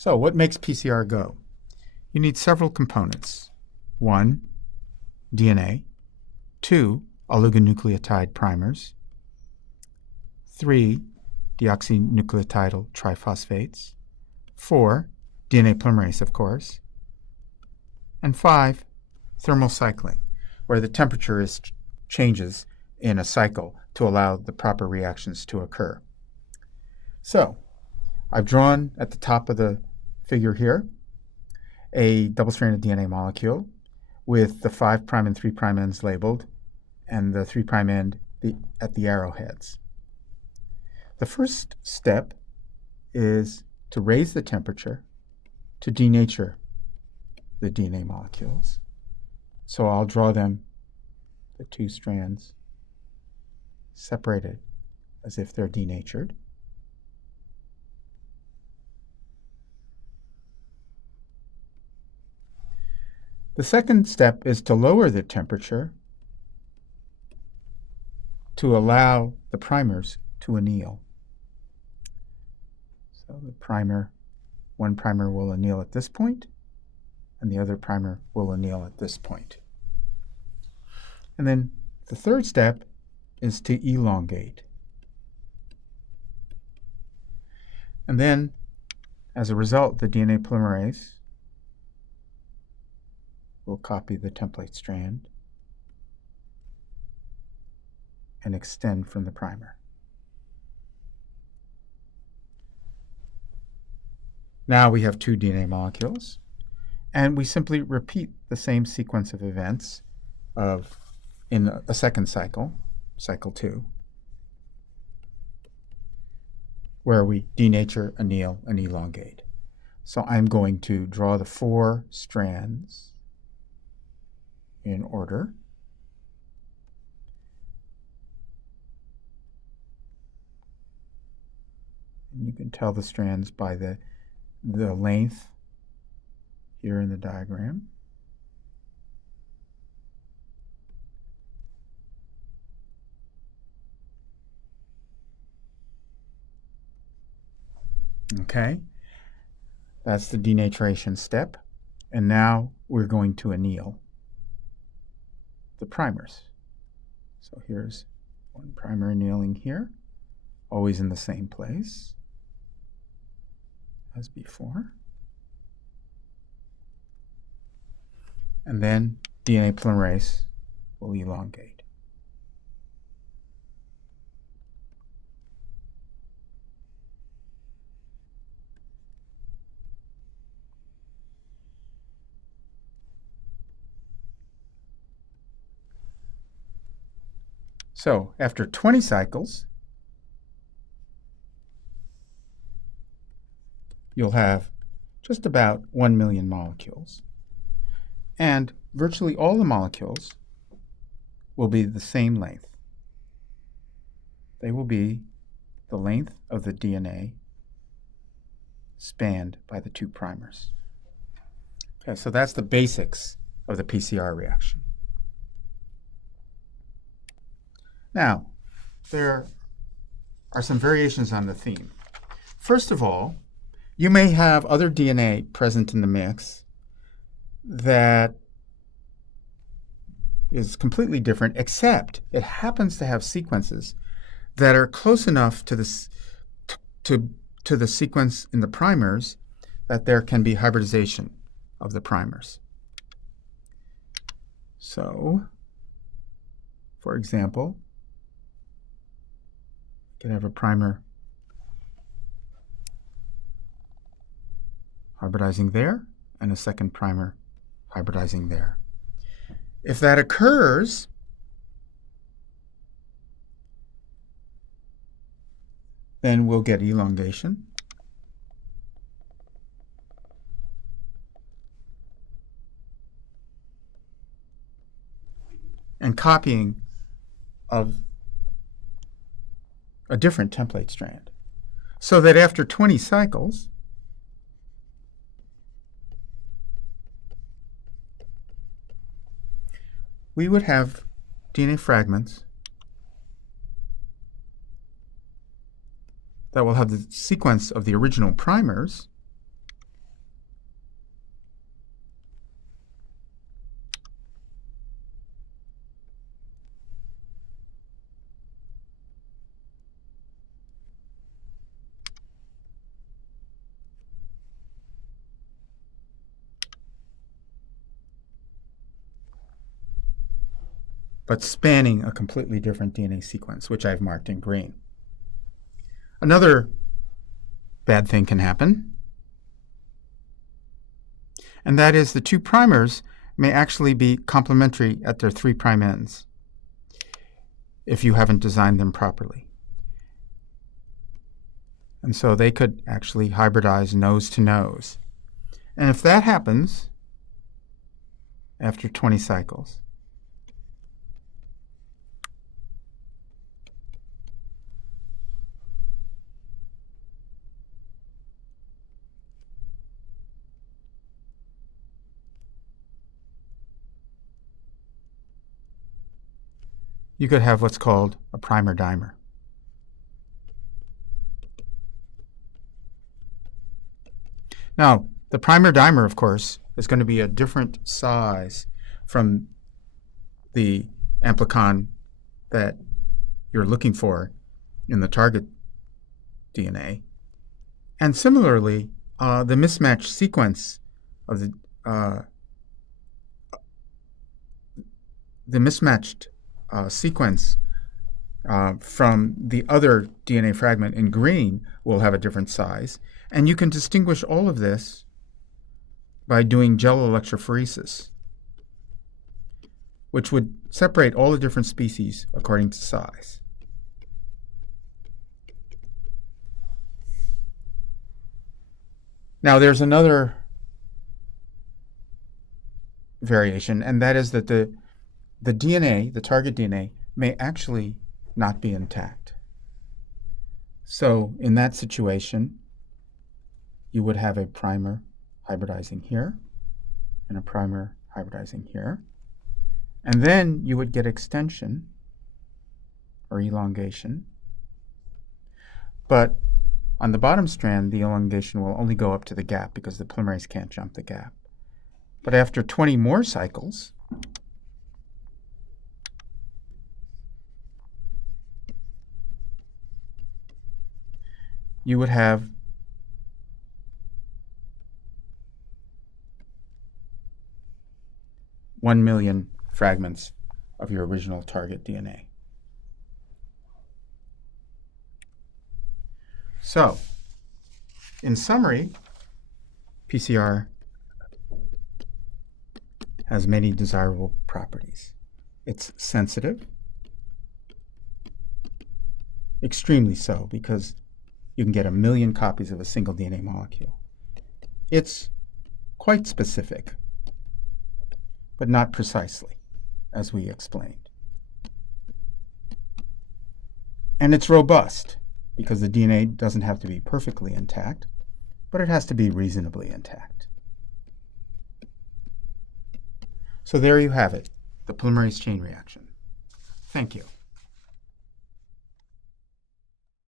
So what makes PCR go? You need several components. 1, DNA. 2, oligonucleotide primers. 3, deoxynucleotidyl triphosphates. 4, DNA polymerase, of course. And 5, thermal cycling, where the temperature changes in a cycle to allow the proper reactions to occur. So I've drawn at the top of the figure here a double-stranded DNA molecule with the 5' and 3' ends labeled and the 3' end at the arrowheads. The first step is to raise the temperature to denature the DNA molecules. So I'll draw them, the 2 strands, separated as if they're denatured. The second step is to lower the temperature to allow the primers to anneal. So the primer, one primer will anneal at this point, and the other primer will anneal at this point. And then the third step is to elongate. And then, as a result, the DNA polymerase will copy the template strand and extend from the primer. Now we have 2 DNA molecules, and we simply repeat the same sequence of events in a second cycle, cycle 2, where we denature, anneal, and elongate. So I'm going to draw the 4 strands in order. And you can tell the strands by the length here in the diagram. Okay, that's the denaturation step. And now we're going to anneal the primers. So here's one primer annealing here, always in the same place as before. And then DNA polymerase will elongate. So after 20 cycles, you'll have just about 1 million molecules. And virtually all the molecules will be the same length. They will be the length of the DNA spanned by the 2 primers. Okay, so that's the basics of the PCR reaction. Now, there are some variations on the theme. First of all, you may have other DNA present in the mix that is completely different, except it happens to have sequences that are close enough to the sequence in the primers that there can be hybridization of the primers. So, for example, you can have a primer hybridizing there and a second primer hybridizing there. If that occurs, then we'll get elongation. And copying of a different template strand. So that after 20 cycles, we would have DNA fragments that will have the sequence of the original primers but spanning a completely different DNA sequence, which I've marked in green. Another bad thing can happen, and that is the 2' may actually be complementary at their 3' ends if you haven't designed them properly. And so they could actually hybridize nose to nose. And if that happens after 20 cycles, you could have what's called a primer-dimer. Now, the primer-dimer, of course, is going to be a different size from the amplicon that you're looking for in the target DNA. And similarly, the mismatched sequence of the mismatched sequence from the other DNA fragment in green will have a different size. And you can distinguish all of this by doing gel electrophoresis, which would separate all the different species according to size. Now there's another variation, and that is that the DNA, the target DNA, may actually not be intact. So in that situation, you would have a primer hybridizing here and a primer hybridizing here. And then you would get extension or elongation. But on the bottom strand, the elongation will only go up to the gap because the polymerase can't jump the gap. But after 20 more cycles, you would have one million fragments of your original target DNA. So, in summary, PCR has many desirable properties. It's sensitive, extremely so, because you can get 1 million copies of a single DNA molecule. It's quite specific, but not precisely, as we explained. And it's robust, because the DNA doesn't have to be perfectly intact, but it has to be reasonably intact. So there you have it, the polymerase chain reaction. Thank you.